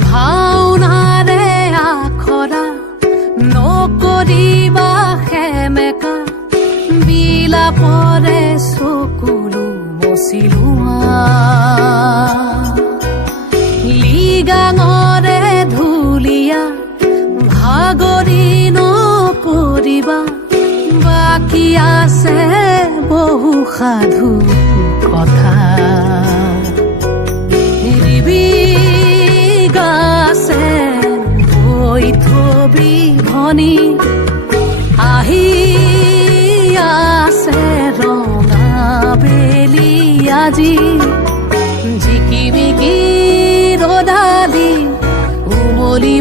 ভাওনাৰে আখৰা নকৰিবা সেমেকা, বিলাপৰে চকুলো মচিলোৱা। লিগাঙৰে ধুলীয়া ভাগৰি নপৰিবা বাকী আছে বহু সাধু কথা। মনি আহি আছে ৰঙা বেলি আজি। জিকি বিকি ৰদালি উমলিব